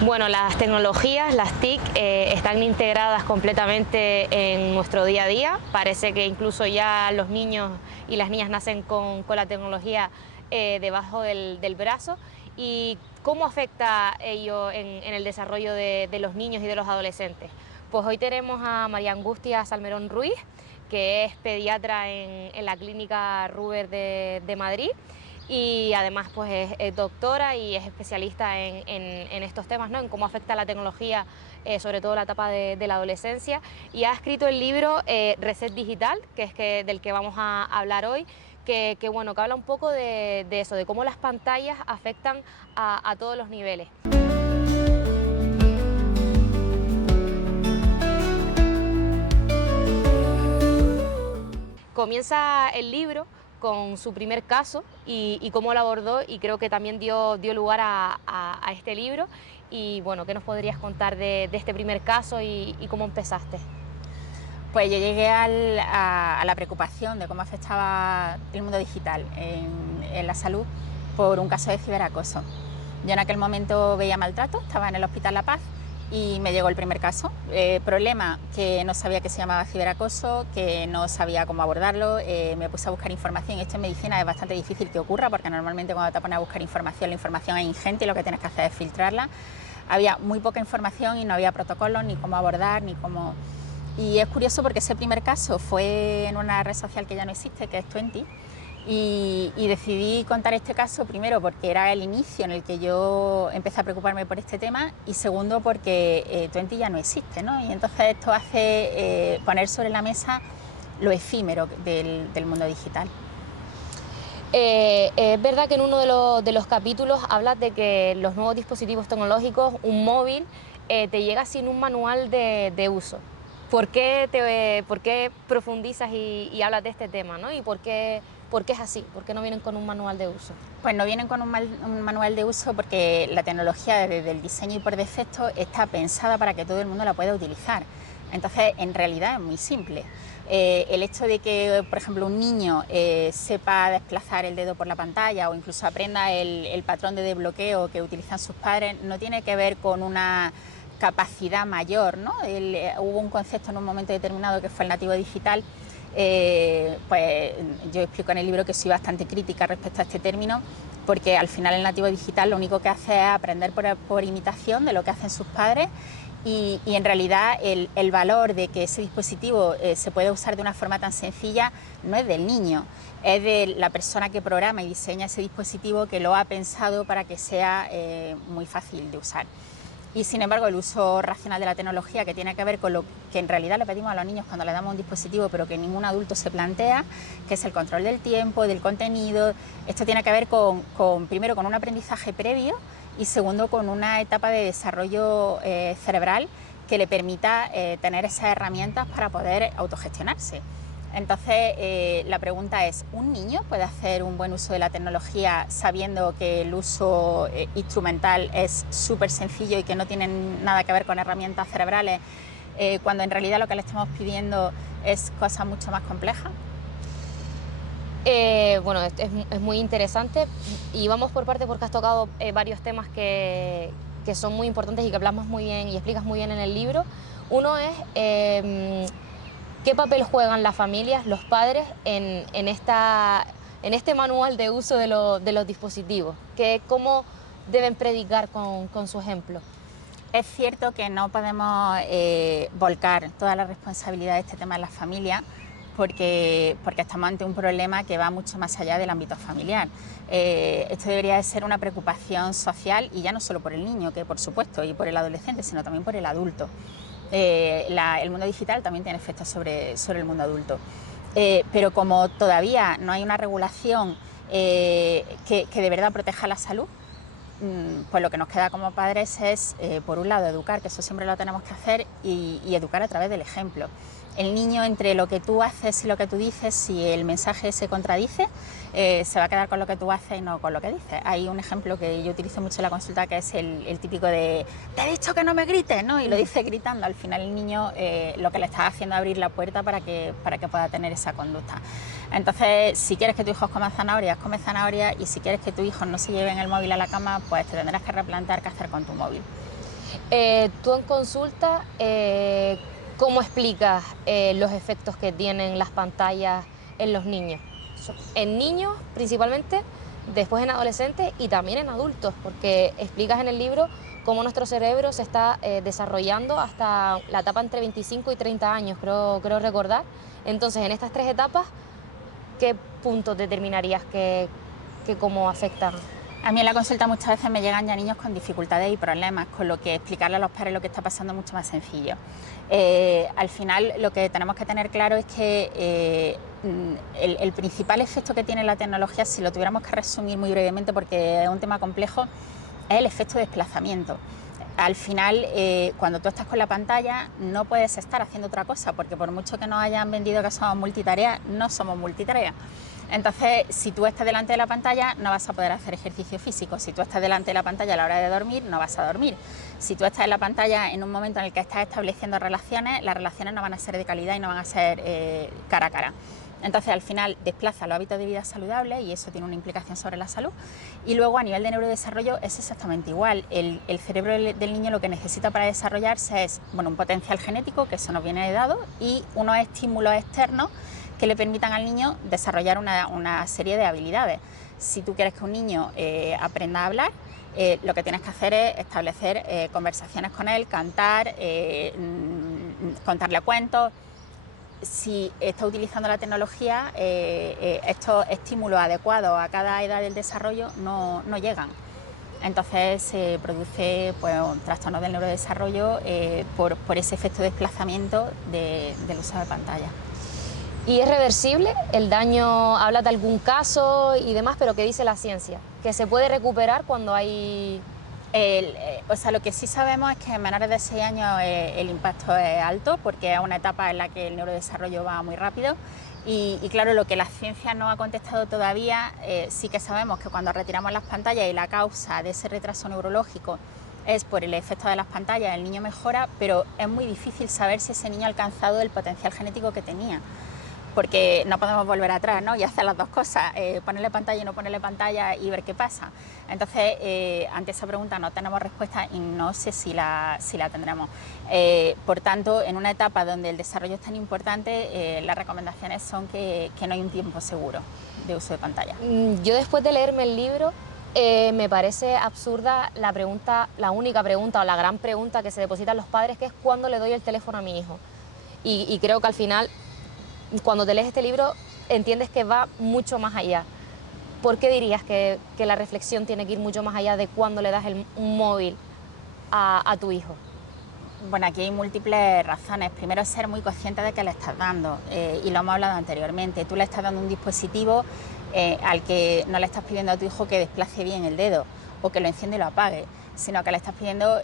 Bueno, las tecnologías, las TIC, están integradas completamente en nuestro día a día. Parece que incluso ya los niños y las niñas nacen con la tecnología debajo del brazo. ¿Y cómo afecta ello en el desarrollo de los niños y de los adolescentes? Pues hoy tenemos a María Angustia Salmerón Ruiz, que es pediatra en la Clínica Ruber de Madrid. Y además pues es doctora y es especialista en estos temas, ¿no? En cómo afecta la tecnología, sobre todo la etapa de la adolescencia, y ha escrito el libro Reset Digital, que es del que vamos a hablar hoy, bueno, que habla un poco de eso, de cómo las pantallas afectan a todos los niveles. Comienza el libro con su primer caso y cómo lo abordó, y creo que también dio lugar a este libro. Y bueno, ¿qué nos podrías contar de este primer caso y cómo empezaste? Pues yo llegué a la preocupación de cómo afectaba el mundo digital en la salud por un caso de ciberacoso. Yo en aquel momento veía maltrato, estaba en el Hospital La Paz y me llegó el primer caso. Problema que no sabía que se llamaba ciberacoso, que no sabía cómo abordarlo, me puse a buscar información. Esto en medicina es bastante difícil que ocurra porque normalmente cuando te pones a buscar información, la información es ingente y lo que tienes que hacer es filtrarla. Había muy poca información y no había protocolos, ni cómo abordar, ni cómo... Y es curioso porque ese primer caso fue en una red social que ya no existe, que es Twenty, y decidí contar este caso primero porque era el inicio en el que yo empecé a preocuparme por este tema, y segundo porque Twenty ya no existe, ¿no? Y entonces esto hace poner sobre la mesa lo efímero del mundo digital. Es verdad que en uno de los capítulos hablas de que los nuevos dispositivos tecnológicos, un móvil, te llega sin un manual de uso. ¿Por qué profundizas y hablas de este tema, ¿no? ¿Y por qué es así? ¿Por qué no vienen con un manual de uso? Pues no vienen con un manual de uso porque la tecnología desde el diseño y por defecto está pensada para que todo el mundo la pueda utilizar. Entonces, en realidad es muy simple. El hecho de que, por ejemplo, un niño sepa desplazar el dedo por la pantalla o incluso aprenda el patrón de desbloqueo que utilizan sus padres no tiene que ver con una capacidad mayor, ¿no? Hubo un concepto en un momento determinado que fue el nativo digital. Pues yo explico en el libro que soy bastante crítica respecto a este término, porque al final el nativo digital lo único que hace es aprender por imitación de lo que hacen sus padres, y en realidad el valor de que ese dispositivo se puede usar de una forma tan sencilla no es del niño, es de la persona que programa y diseña ese dispositivo, que lo ha pensado para que sea muy fácil de usar. Y sin embargo el uso racional de la tecnología, que tiene que ver con lo que en realidad le pedimos a los niños cuando le damos un dispositivo pero que ningún adulto se plantea, que es el control del tiempo, del contenido. Esto tiene que ver primero con un aprendizaje previo y segundo con una etapa de desarrollo cerebral que le permita tener esas herramientas para poder autogestionarse. Entonces, la pregunta es, ¿un niño puede hacer un buen uso de la tecnología sabiendo que el uso instrumental es súper sencillo y que no tiene nada que ver con herramientas cerebrales, cuando en realidad lo que le estamos pidiendo es cosas mucho más complejas? Bueno, es muy interesante, y vamos por parte porque has tocado varios temas que son muy importantes y que hablamos muy bien y explicas muy bien en el libro. Uno es... ¿qué papel juegan las familias, los padres, en este manual de uso de los dispositivos? ¿Cómo deben predicar con su ejemplo? Es cierto que no podemos volcar toda la responsabilidad de este tema en las familias, porque estamos ante un problema que va mucho más allá del ámbito familiar. Esto debería de ser una preocupación social, y ya no solo por el niño, que por supuesto, y por el adolescente, sino también por el adulto. El mundo digital también tiene efectos sobre el mundo adulto, pero como todavía no hay una regulación que de verdad proteja la salud, pues lo que nos queda como padres es, por un lado, educar, que eso siempre lo tenemos que hacer, y educar a través del ejemplo. El niño, entre lo que tú haces y lo que tú dices, si el mensaje se contradice, se va a quedar con lo que tú haces y no con lo que dices. Hay un ejemplo que yo utilizo mucho en la consulta, que es el típico de «te he dicho que no me grites», ¿no? Y lo dice gritando. Al final el niño lo que le está haciendo es abrir la puerta para que pueda tener esa conducta. Entonces, si quieres que tu hijo coma zanahorias, come zanahorias, y si quieres que tu hijo no se lleve el móvil a la cama, pues te tendrás que replantear qué hacer con tu móvil. Tú en consulta, ¿cómo explicas los efectos que tienen las pantallas en los niños? En niños principalmente, después en adolescentes y también en adultos, porque explicas en el libro cómo nuestro cerebro se está desarrollando hasta la etapa entre 25 y 30 años, creo recordar. Entonces, en estas tres etapas, ¿qué puntos determinarías que cómo afectan? A mí en la consulta muchas veces me llegan ya niños con dificultades y problemas, con lo que explicarle a los padres lo que está pasando es mucho más sencillo. Al final lo que tenemos que tener claro es que el principal efecto que tiene la tecnología, si lo tuviéramos que resumir muy brevemente porque es un tema complejo, es el efecto de desplazamiento. Al final, cuando tú estás con la pantalla, no puedes estar haciendo otra cosa, porque por mucho que nos hayan vendido que somos multitarea, no somos multitarea. Entonces, si tú estás delante de la pantalla, no vas a poder hacer ejercicio físico. Si tú estás delante de la pantalla a la hora de dormir, no vas a dormir. Si tú estás en la pantalla en un momento en el que estás estableciendo relaciones, las relaciones no van a ser de calidad y no van a ser cara a cara. Entonces, al final, desplaza los hábitos de vida saludables y eso tiene una implicación sobre la salud. Y luego, a nivel de neurodesarrollo, es exactamente igual. El cerebro del niño lo que necesita para desarrollarse es, bueno, un potencial genético, que eso nos viene dado, y unos estímulos externos que le permitan al niño desarrollar una serie de habilidades. Si tú quieres que un niño aprenda a hablar, lo que tienes que hacer es establecer conversaciones con él, cantar, contarle cuentos. Si está utilizando la tecnología, estos estímulos adecuados a cada edad del desarrollo no llegan. Entonces se produce pues, un trastorno del neurodesarrollo por ese efecto de desplazamiento del uso de pantalla. ¿Y es reversible? El daño, habla de algún caso y demás, pero ¿qué dice la ciencia? ¿Que se puede recuperar cuando hay...? O sea, lo que sí sabemos es que en menores de 6 años el impacto es alto, porque es una etapa en la que el neurodesarrollo va muy rápido. Y claro, lo que la ciencia no ha contestado todavía, sí que sabemos que cuando retiramos las pantallas y la causa de ese retraso neurológico es por el efecto de las pantallas, el niño mejora, pero es muy difícil saber si ese niño ha alcanzado el potencial genético que tenía. Porque no podemos volver atrás, ¿no? Y hacer las dos cosas, ponerle pantalla y no ponerle pantalla y ver qué pasa. Entonces, ante esa pregunta no tenemos respuesta y no sé si la tendremos. Por tanto, en una etapa donde el desarrollo es tan importante, las recomendaciones son que no hay un tiempo seguro de uso de pantalla. Yo después de leerme el libro, me parece absurda la única pregunta o la gran pregunta que se depositan los padres, que es ¿cuándo le doy el teléfono a mi hijo? Y creo que al final, cuando te lees este libro, entiendes que va mucho más allá. ¿Por qué dirías que la reflexión tiene que ir mucho más allá de cuándo le das un móvil a tu hijo? Bueno, aquí hay múltiples razones. Primero, ser muy consciente de que le estás dando, y lo hemos hablado anteriormente. Tú le estás dando un dispositivo al que no le estás pidiendo a tu hijo que desplace bien el dedo o que lo encienda y lo apague, sino que le estás pidiendo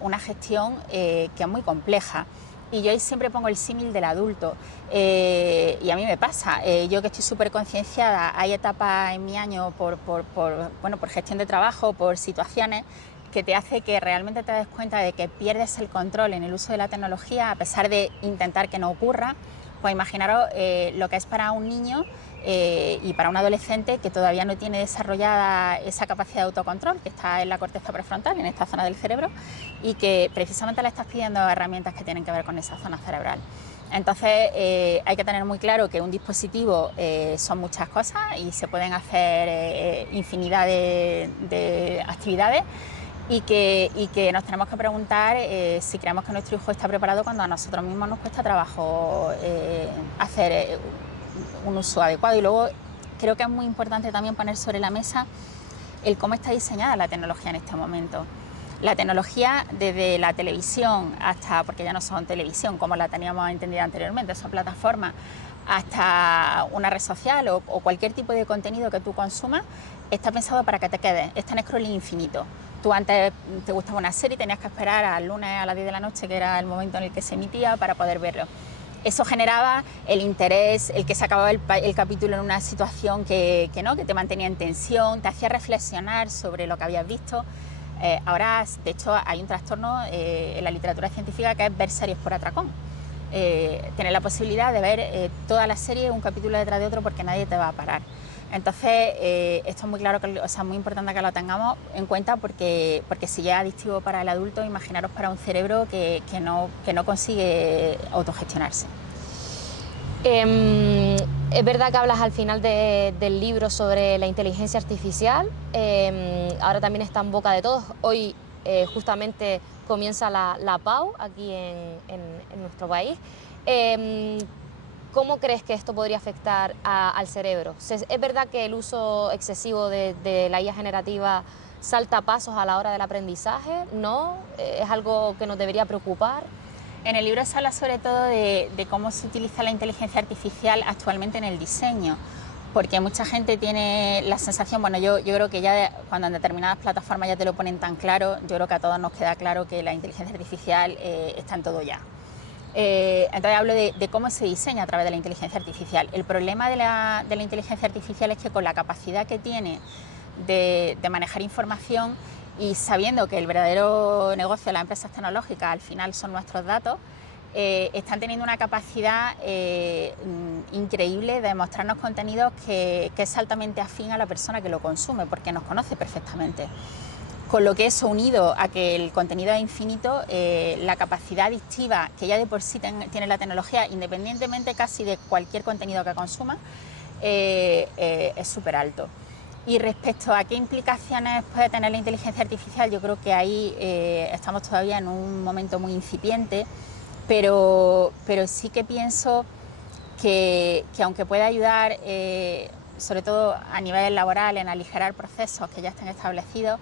una gestión que es muy compleja. Y yo ahí siempre pongo el símil del adulto, y a mí me pasa, yo que estoy súper concienciada, hay etapas en mi año por gestión de trabajo, por situaciones que te hace que realmente te des cuenta de que pierdes el control en el uso de la tecnología a pesar de intentar que no ocurra. Pues imaginaros lo que es para un niño y para un adolescente que todavía no tiene desarrollada esa capacidad de autocontrol, que está en la corteza prefrontal, en esta zona del cerebro, y que precisamente le estás pidiendo herramientas que tienen que ver con esa zona cerebral. Entonces hay que tener muy claro que un dispositivo son muchas cosas y se pueden hacer infinidad de actividades, y que nos tenemos que preguntar si creemos que nuestro hijo está preparado cuando a nosotros mismos nos cuesta trabajo hacer un uso adecuado. Y luego creo que es muy importante también poner sobre la mesa el cómo está diseñada la tecnología en este momento. La tecnología, desde la televisión hasta, porque ya no son televisión como la teníamos entendida anteriormente, son plataformas, hasta una red social o cualquier tipo de contenido que tú consumas, está pensado para que te quedes, está en scrolling infinito. Tú antes te gustaba una serie y tenías que esperar al lunes a las 10 de la noche, que era el momento en el que se emitía, para poder verlo. Eso generaba el interés, el que se acababa el capítulo en una situación que te mantenía en tensión, te hacía reflexionar sobre lo que habías visto. Ahora, de hecho, hay un trastorno en la literatura científica que es ver series por atracón. Tener la posibilidad de ver toda la serie un capítulo detrás de otro porque nadie te va a parar. Entonces, esto es muy claro, o sea, muy importante que lo tengamos en cuenta porque si ya es adictivo para el adulto, imaginaros para un cerebro que no consigue autogestionarse. Es verdad que hablas al final del libro sobre la inteligencia artificial, ahora también está en boca de todos. Hoy justamente comienza la PAU aquí en nuestro país. ¿Cómo crees que esto podría afectar al cerebro? ¿Es verdad que el uso excesivo de la IA generativa salta pasos a la hora del aprendizaje? ¿No? ¿Es algo que nos debería preocupar? En el libro se habla sobre todo de cómo se utiliza la inteligencia artificial actualmente en el diseño, porque mucha gente tiene la sensación, bueno, yo creo que ya cuando en determinadas plataformas ya te lo ponen tan claro, yo creo que a todos nos queda claro que la inteligencia artificial está en todo ya. Entonces hablo de cómo se diseña a través de la inteligencia artificial. El problema de la inteligencia artificial es que con la capacidad que tiene de manejar información y sabiendo que el verdadero negocio de las empresas tecnológicas al final son nuestros datos, están teniendo una capacidad increíble de mostrarnos contenidos que es altamente afín a la persona que lo consume, porque nos conoce perfectamente. Con lo que eso, unido a que el contenido es infinito, la capacidad adictiva que ya de por sí tiene la tecnología, independientemente casi de cualquier contenido que consuma, es súper alto. Y respecto a qué implicaciones puede tener la inteligencia artificial, yo creo que ahí estamos todavía en un momento muy incipiente, pero sí que pienso que aunque pueda ayudar, sobre todo a nivel laboral, en aligerar procesos que ya estén establecidos,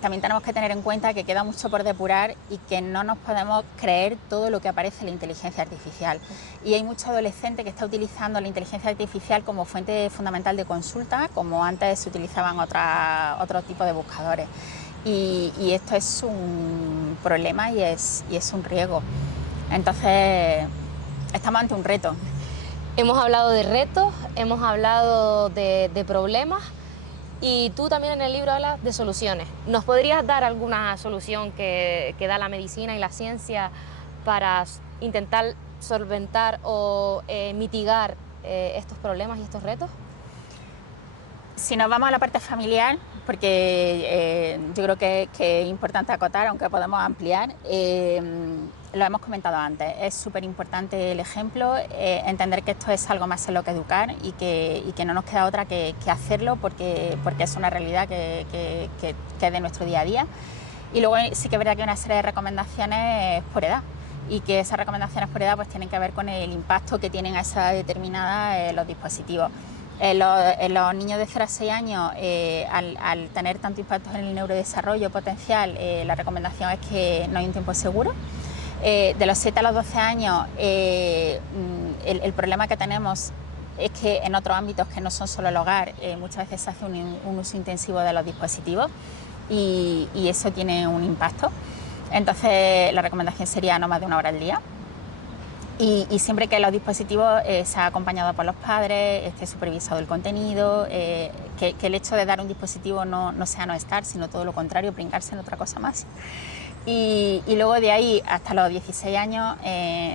también tenemos que tener en cuenta que queda mucho por depurar y que no nos podemos creer todo lo que aparece en la inteligencia artificial. Y hay mucho adolescente que está utilizando la inteligencia artificial como fuente fundamental de consulta, como antes se utilizaban otros tipos de buscadores. Y esto es un problema y es un riesgo. Entonces, estamos ante un reto. Hemos hablado de retos, hemos hablado de problemas. Y tú también en el libro hablas de soluciones. ¿Nos podrías dar alguna solución que da la medicina y la ciencia para intentar solventar o mitigar estos problemas y estos retos? Si nos vamos a la parte familiar, porque yo creo que es importante acotar, aunque podemos ampliar, lo hemos comentado antes, es súper importante el ejemplo, entender que esto es algo más en lo que educar y que no nos queda otra que hacerlo porque es una realidad que es de nuestro día a día. Y luego sí que es verdad que hay una serie de recomendaciones por edad y que esas recomendaciones por edad pues tienen que ver con el impacto que tienen a esa edad determinada los dispositivos. En los niños de 0 a 6 años, al tener tanto impacto en el neurodesarrollo potencial, la recomendación es que no hay un tiempo seguro. De los 7 a los 12 años, el problema que tenemos es que en otros ámbitos que no son solo el hogar, muchas veces se hace un uso intensivo de los dispositivos y eso tiene un impacto. Entonces, la recomendación sería no más de 1 hora al día. Y siempre que los dispositivos sea acompañado por los padres, esté supervisado el contenido, que el hecho de dar un dispositivo no sea no estar, sino todo lo contrario, brincarse en otra cosa más. Y luego de ahí hasta los 16 años,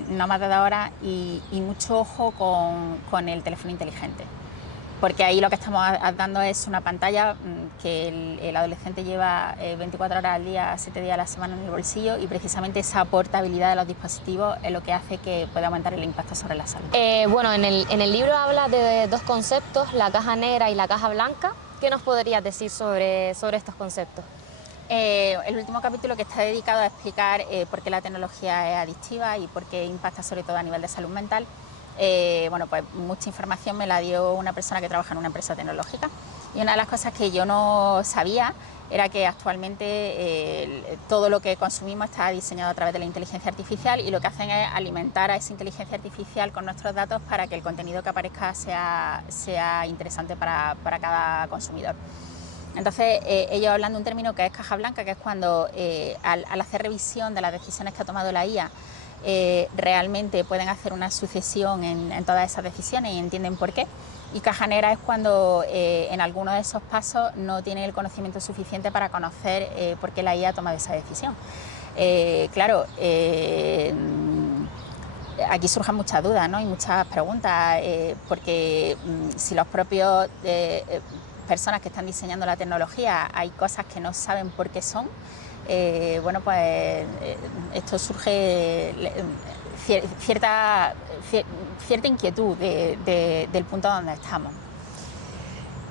no más de 2 horas y mucho ojo con el teléfono inteligente. Porque ahí lo que estamos dando es una pantalla que el adolescente lleva 24 horas al día, 7 días a la semana en el bolsillo y precisamente esa portabilidad de los dispositivos es lo que hace que pueda aumentar el impacto sobre la salud. Bueno, en el libro habla de 2 conceptos, la caja negra y la caja blanca. ¿Qué nos podrías decir sobre estos conceptos? El último capítulo que está dedicado a explicar por qué la tecnología es adictiva y por qué impacta sobre todo a nivel de salud mental. Bueno, pues mucha información me la dio una persona que trabaja en una empresa tecnológica y una de las cosas que yo no sabía era que actualmente todo lo que consumimos está diseñado a través de la inteligencia artificial y lo que hacen es alimentar a esa inteligencia artificial con nuestros datos para que el contenido que aparezca sea interesante para cada consumidor. Entonces, ellos hablan de un término que es caja blanca, que es cuando al hacer revisión de las decisiones que ha tomado la IA, realmente pueden hacer una sucesión en todas esas decisiones y entienden por qué. Y caja negra es cuando en alguno de esos pasos no tienen el conocimiento suficiente para conocer por qué la IA ha tomado esa decisión. Claro, aquí surgen muchas dudas, ¿no? Y muchas preguntas, porque si los propios personas que están diseñando la tecnología hay cosas que no saben por qué son, bueno, pues esto surge cierta inquietud del punto donde estamos.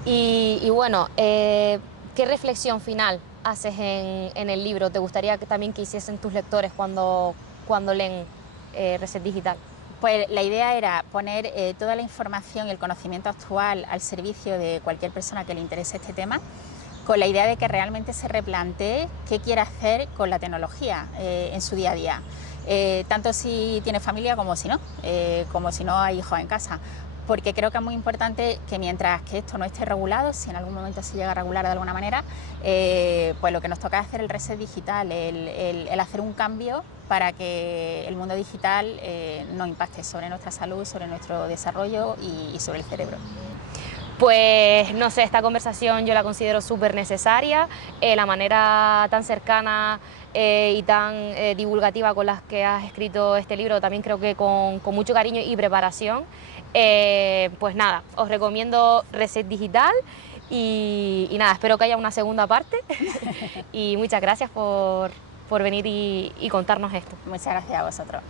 Y bueno, ¿qué reflexión final haces en el libro? ¿Te gustaría que también que hiciesen tus lectores cuando leen Reset Digital? Pues la idea era poner toda la información y el conocimiento actual al servicio de cualquier persona que le interese este tema, con la idea de que realmente se replantee qué quiere hacer con la tecnología en su día a día, tanto si tiene familia como si no hay hijos en casa. Porque creo que es muy importante que mientras que esto no esté regulado, si en algún momento se llega a regular de alguna manera, pues lo que nos toca es hacer el reset digital, el hacer un cambio para que el mundo digital no impacte sobre nuestra salud, sobre nuestro desarrollo y sobre el cerebro. Pues no sé, esta conversación yo la considero súper necesaria, la manera tan cercana y tan divulgativa con las que has escrito este libro, también creo que con mucho cariño y preparación. Pues nada, os recomiendo Reset Digital y nada, espero que haya una segunda parte y muchas gracias por venir y contarnos esto. Muchas gracias a vosotros.